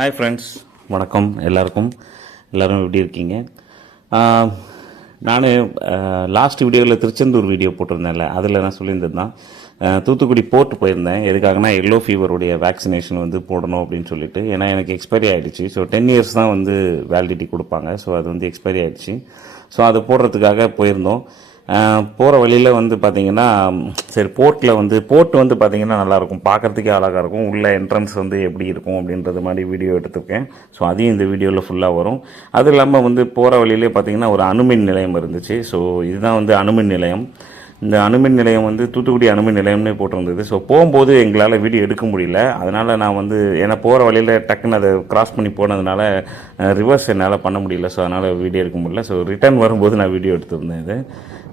Hi friends, வணக்கம் எல்லாருக்கும். எல்லோரும் எப்படி இருக்கீங்க? நான் லாஸ்ட் வீடியோவில் திருச்செந்தூர் வீடியோ போட்டிருந்தேன்ல, அதில் நான் சொல்லியிருந்தேன் தூத்துக்குடி போர்ட் போயிருந்தேன். எதுக்காகனா எல்லோ ஃபீவருடைய வேக்சினேஷன் வந்து போடணும் அப்படின்னு சொல்லிட்டு. ஏன்னா எனக்கு எக்ஸ்பைரி ஆகிடுச்சு. ஸோ 10 இயர்ஸ் தான் வந்து வேலிடிட்டி கொடுப்பாங்க. ஸோ அது வந்து எக்ஸ்பைரி ஆகிடுச்சு. ஸோ அது போடுறதுக்காக போயிருந்தோம். போகிற வழியில் வந்து பார்த்திங்கன்னா, சரி போர்ட் வந்து பார்த்திங்கன்னா நல்லாயிருக்கும், பார்க்குறதுக்கே அழகாக இருக்கும். உள்ள என்ட்ரன்ஸ் வந்து எப்படி இருக்கும் அப்படின்றது மாதிரி வீடியோ எடுத்துருக்கேன். ஸோ அதையும் இந்த வீடியோவில் ஃபுல்லாக வரும். அது இல்லாமல் வந்து போகிற வழியிலே பார்த்திங்கன்னா ஒரு அணுமின் நிலையம் இருந்துச்சு. ஸோ இதுதான் வந்து அணுமின் நிலையம். இந்த அணுமின் நிலையம் வந்து தூத்துக்குடி அணுமின் நிலையம்னே போட்டிருந்தது. ஸோ போகும்போது எங்களால் வீடியோ எடுக்க முடியல. அதனால் நான் வந்து ஏன்னா போகிற வழியில் டக்குன்னு அதை கிராஸ் பண்ணி போனதுனால ரிவர்ஸ் என்னால் பண்ண முடியல. ஸோ அதனால் வீடியோ எடுக்க முடியல. ஸோ ரிட்டர்ன் வரும்போது நான் வீடியோ எடுத்திருந்தேன். இது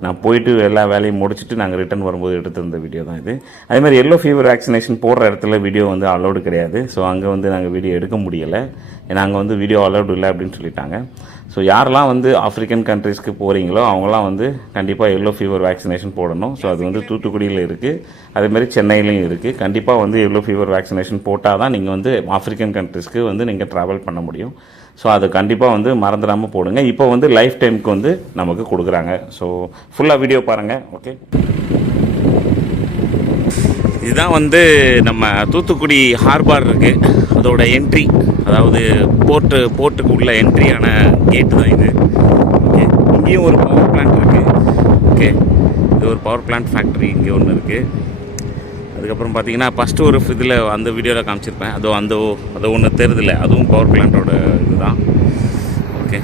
நான் போயிட்டு எல்லா வேலையும் முடிச்சுட்டு நாங்கள் ரிட்டர்ன் வரும்போது எடுத்திருந்த வீடியோ தான் இது. அதேமாதிரி எல்லோ ஃபீவர் வேக்சினேஷன் போடுற இடத்துல வீடியோ வந்து அலௌடு கிடையாது. ஸோ அங்கே வந்து நாங்கள் வீடியோ எடுக்க முடியலை. ஏன்னா அங்கே வந்து வீடியோ அலௌடு இல்லை அப்படின்னு சொல்லிட்டாங்க. ஸோ யாரெல்லாம் வந்து ஆஃப்ரிக்கன் கண்ட்ரீஸ்க்கு போகிறீங்களோ அவங்களாம் வந்து கண்டிப்பாக எல்லோ ஃபீவர் வேக்சினேஷன் போடணும். ஸோ அது வந்து தூத்துக்குடியில் இருக்குது, அதேமாதிரி சென்னையிலையும் இருக்குது. கண்டிப்பாக வந்து எல்லோ ஃபீவர் வேக்சினேஷன் போட்டால் தான் நீங்கள் வந்து ஆஃப்ரிக்கன் கண்ட்ரீஸ்க்கு வந்து நீங்கள் ட்ராவல் பண்ண முடியும். ஸோ அது கண்டிப்பாக வந்து மறந்துடாமல் போடுங்க. இப்போ வந்து லைஃப் டைமுக்கு வந்து நமக்கு கொடுக்குறாங்க. ஸோ ஃபுல்லாக வீடியோ பாருங்கள். ஓகே, இதுதான் வந்து நம்ம தூத்துக்குடி ஹார்பர் இருக்குது, அதோட என்ட்ரி, அதாவது போர்ட்டுக்கு உள்ள என்ட்ரியான கேட்டு தான் இது. ஓகே, இங்கேயும் ஒரு பவர் பிளான்ட் இருக்குது. ஓகே, இது ஒரு பவர் பிளான்ட் ஃபேக்ட்ரி இங்கே ஒன்று இருக்குது. அதுக்கப்புறம் பார்த்தீங்கன்னா ஃபஸ்ட்டு ஒரு இதில் அந்த வீடியோவில் காமிச்சிருப்பேன். அது ஒன்று தெரியுதில்ல, அதுவும் பவர் பிளான்ட்டோட இதுதான். ஓகே,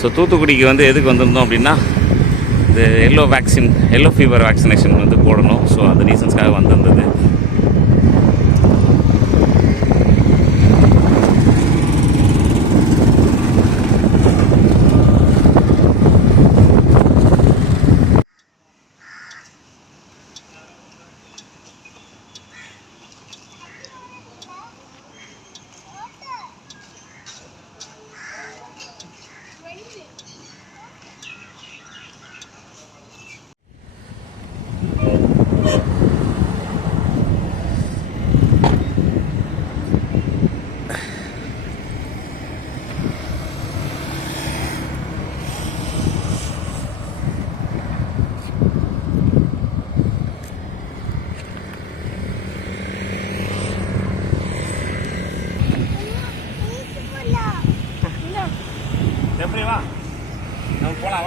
ஸோ தூத்துக்குடிக்கு வந்து எதுக்கு வந்திருந்தோம் அப்படின்னா, இந்த எல்லோ ஃபீவர் வேக்சினேஷன் வந்து போடணும். ஸோ அந்த ரீசன்ஸ்க்காக வந்திருந்தது. எப்படி வா, நம்ம போகலாம்.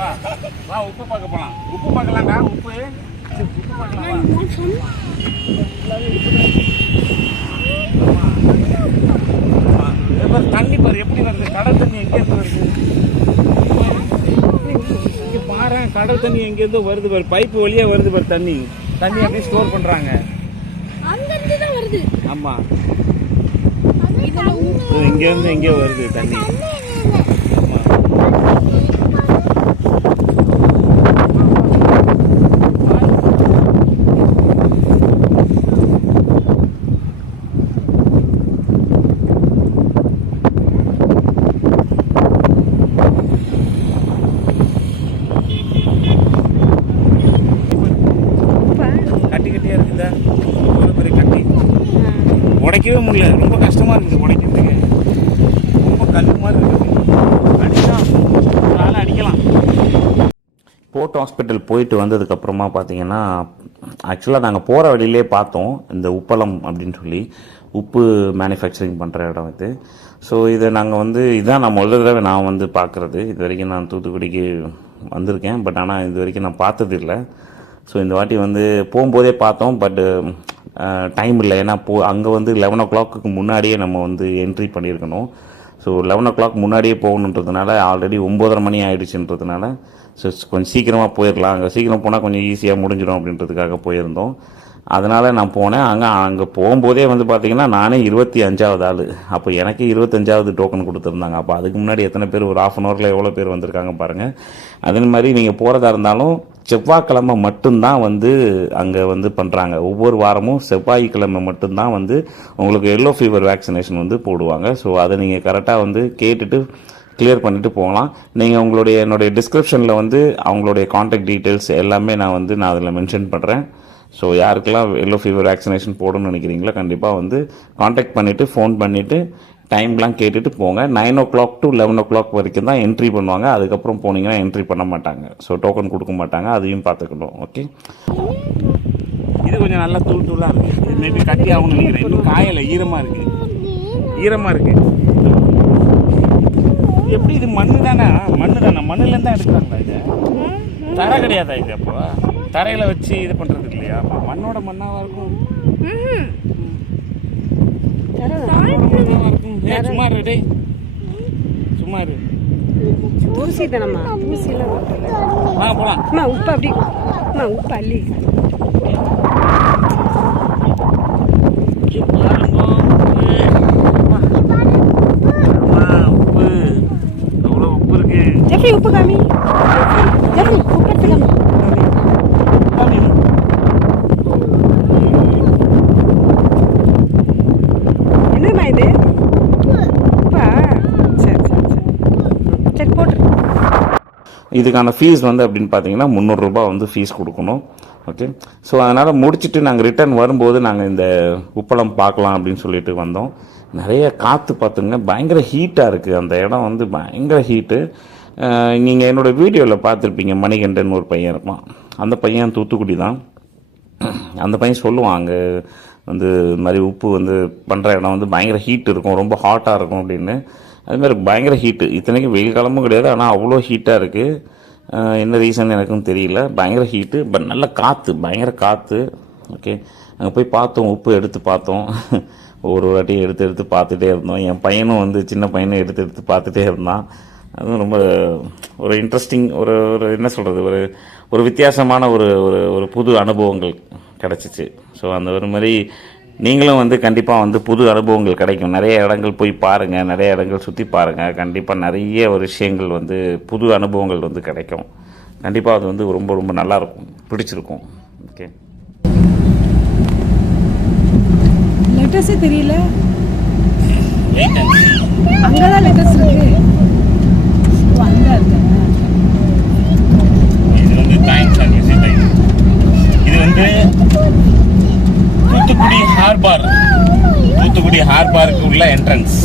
வா உப்பு பார்க்க போகலாம். உப்பு பார்க்கலாம்டா. உப்பு பார்க்கலாம். தண்ணி பாரு எப்படி வருது. கடல் தண்ணி எங்கேருந்து வருது இங்கே பாரு. கடல் தண்ணி எங்கேருந்தோ வருது பாரு. பைப்பு வழியாக வருது பாரு. தண்ணி அப்படியே ஸ்டோர் பண்ணுறாங்க. ஆமாம், இங்கேருந்து எங்கேயோ வருது தண்ணி. உடைக்கவே முடியல, ரொம்ப கஷ்டமாக இருக்குது உடைக்கிறதுக்கு. ரொம்ப கல் மாதிரி இருக்குது. அடிக்கலாம். போர்ட் ஹாஸ்பிட்டல் போயிட்டு வந்ததுக்கப்புறமா பார்த்தீங்கன்னா, ஆக்சுவலாக நாங்கள் போகிற வழியிலே பார்த்தோம் இந்த உப்பளம் அப்படின்னு சொல்லி, உப்பு மேனுஃபேக்சரிங் பண்ணுற இடம் இது. ஸோ இதை நாங்கள் வந்து இதான் நான் முதல் தடவை நான் வந்து பார்க்குறது. இது வரைக்கும் நான் தூத்துக்குடிக்கு வந்திருக்கேன், பட் ஆனால் இது வரைக்கும் நான் பார்த்தது இல்லை. ஸோ இந்த வாட்டி வந்து போகும்போதே பார்த்தோம், பட்டு டைம் இல்லை. ஏன்னா அங்கே வந்து 11 o'clock முன்னாடியே நம்ம வந்து என்ட்ரி பண்ணியிருக்கணும். ஸோ 11 o'clock முன்னாடியே போகணுன்றதுனால ஆல்ரெடி 9:30 மணி ஆகிடுச்சுன்றதுனால ஸோ கொஞ்சம் சீக்கிரமாக போயிடலாம், அங்கே சீக்கிரம் போனால் கொஞ்சம் ஈஸியாக முடிஞ்சிடும் அப்படின்றதுக்காக போயிருந்தோம். அதனால் நான் போனேன். அங்கே போகும்போதே வந்து பார்த்திங்கன்னா நானே 25வது ஆள். அப்போ எனக்கு 25வது டோக்கன் கொடுத்துருந்தாங்க. அப்போ அதுக்கு முன்னாடி எத்தனை பேர், ஒரு 1/2 hourல எவ்வளோ பேர் வந்திருக்காங்க பாருங்கள். அதே மாதிரி நீங்கள் போகிறதா இருந்தாலும் செவ்வாய்க்கிழமை மட்டும்தான் வந்து அங்கே வந்து பண்ணுறாங்க. ஒவ்வொரு வாரமும் செவ்வாய்க்கிழமை மட்டும்தான் வந்து உங்களுக்கு எல்லோ ஃபீவர் வேக்சினேஷன் வந்து போடுவாங்க. ஸோ அதை நீங்கள் கரெக்டாக வந்து கேட்டுட்டு கிளியர் பண்ணிவிட்டு போகலாம். நீங்கள் என்னுடைய டிஸ்கிரிப்ஷனில் வந்து அவங்களுடைய கான்டாக்ட் டீட்டெயில்ஸ் எல்லாமே நான் அதில் மென்ஷன் பண்ணுறேன். ஸோ யாருக்கெல்லாம் எல்லோ ஃபீவர் வேக்சினேஷன் போடணும்னு நினைக்கிறீங்களோ கண்டிப்பாக வந்து கான்டாக்ட் பண்ணிவிட்டு ஃபோன் பண்ணிவிட்டு டைம்லாம் கேட்டுட்டு போங்க. 9 o'clock to 11 o'clock வரைக்கும் தான் என்ட்ரி பண்ணுவாங்க. அதுக்கப்புறம் போனீங்கன்னா என்ட்ரி பண்ண மாட்டாங்க. ஸோ டோக்கன் கொடுக்க மாட்டாங்க, அதையும் பார்த்துக்கணும். ஓகே, இது கொஞ்சம் நல்லா தூளாக இருக்குது. மேபி கட்டி ஆகணும்னு நினைக்கிறேன். இன்னும் காயலை, ஈரமாக இருக்குது. எப்படி இது மண்ணு தானே? மண்ணுலேருந்து தான் எடுக்கிறாங்களா? இது தரை கிடையாதா? இது அப்போ தரையில் வச்சு இது பண்ணுறது இல்லையா? மண்ணோட மண்ணாக இருக்கும். சும்மா இரு. தூசி தானம்மா, தூசிலாம் போகலாம். உப்பு அப்படி உப்பு அள்ளி ஜெஃப்ரி உப்பு காமி. ஜெஃப்ரி உப்பு எடுத்துக்காமி. என்னம்மா இது? உப்பா? சரி போட்டுரு. இதுக்கான ஃபீஸ் வந்து அப்படின்னு பார்த்தீங்கன்னா 300 ரூபாய் வந்து ஃபீஸ் கொடுக்கணும். ஓகே, ஸோ அதனால் முடிச்சுட்டு நாங்கள் ரிட்டர்ன் வரும்போது நாங்கள் இந்த உப்பளம் பார்க்கலாம் அப்படின்னு சொல்லிட்டு வந்தோம். நிறைய காற்று பார்த்துங்க, பயங்கர ஹீட்டாக இருக்குது. அந்த இடம் வந்து பயங்கர ஹீட்டு. நீங்கள் என்னோடய வீடியோவில் பார்த்துருப்பீங்க, மணிகண்டன் ஒரு பையன் இருப்பான். அந்த பையன் தூத்துக்குடி தான். அந்த பையன் சொல்லுவான், அங்கே வந்து இந்த மாதிரி உப்பு வந்து பண்ணுற இடம் வந்து பயங்கர ஹீட் இருக்கும், ரொம்ப ஹாட்டாக இருக்கும் அப்படின்னு. அதுமாதிரி பயங்கர ஹீட்டு. இத்தனைக்கும் வெயில் காலமும் கிடையாது, ஆனால் அவ்வளோ ஹீட்டாக இருக்குது. என்ன ரீசன் எனக்கும் தெரியல. பயங்கர ஹீட்டு, பட் நல்ல காற்று, பயங்கர காற்று. ஓகே, அங்கே போய் பார்த்தோம், உப்பு எடுத்து பார்த்தோம். ஒரு வாட்டி எடுத்து பார்த்துட்டே இருந்தோம். என் பையனும் வந்து சின்ன பையனும் எடுத்து பார்த்துட்டே இருந்தான். அதுவும் ரொம்ப ஒரு இன்ட்ரெஸ்டிங், ஒரு என்ன சொல்கிறது, ஒரு வித்தியாசமான ஒரு புது அனுபவங்கள் கிடச்சிச்சு. ஸோ அந்த ஒரு மாதிரி நீங்களும் வந்து கண்டிப்பாக வந்து புது அனுபவங்கள் கிடைக்கும். நிறைய இடங்கள் போய் பாருங்கள், நிறைய இடங்கள் சுற்றி பாருங்கள். கண்டிப்பாக நிறைய ஒரு விஷயங்கள் வந்து புது அனுபவங்கள் வந்து கிடைக்கும். கண்டிப்பாக அது வந்து ரொம்ப ரொம்ப நல்லாயிருக்கும், பிடிச்சிருக்கும். ஓகே, லெட்டர்ஸே தெரியல. அங்கதான் லெட்டர்ஸ் இருக்கு. அங்க இருக்கு. இது வந்து டைம்ஸ் அண்ட் விசிட் டைம். இது வந்து தூத்துக்குடி ஹார்பாருக்கு உள்ள என்ட்ரன்ஸ்.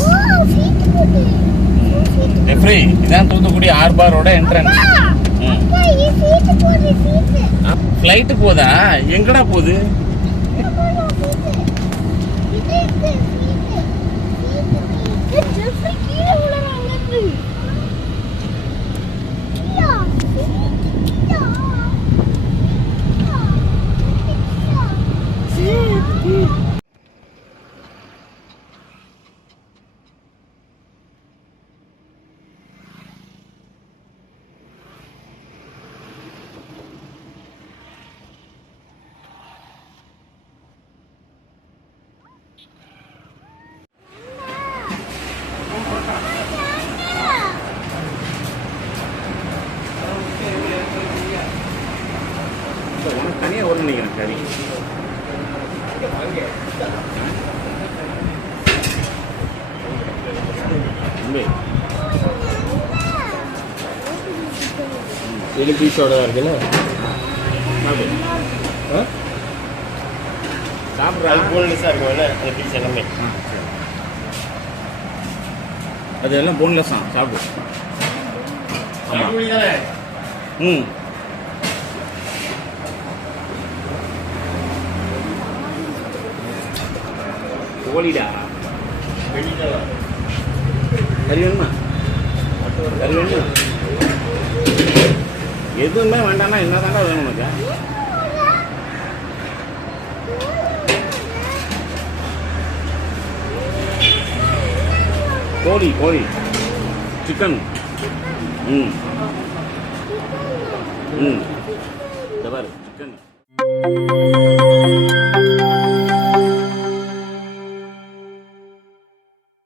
ஜெஃப்ரி, இதான் தூத்துக்குடி ஹார்பாரோட என்ட்ரன்ஸ். ஃப்ளைட்டு போதா? எங்கடா போகுது? தனியாக ஒரு நினைக்கிறேன். சரி, இது பீஸோட தான் இருக்குல்ல. சாப்பிட்ற அது போன்லெஸ்ஸாக இருக்கும்ல அந்த பீஸ் எல்லாமே. அது எல்லாம் போன்லெஸ் தான். சாப்பிடு. ம், கோழிடா. கறி வேணுமா? கறி வேணுமா? எதுவுமே வேண்டாம்னா என்ன தாண்டா வேணும் உனக்கு? கோழி கோழி சிக்கன் ம் ம் இந்த பாரு சிக்கன்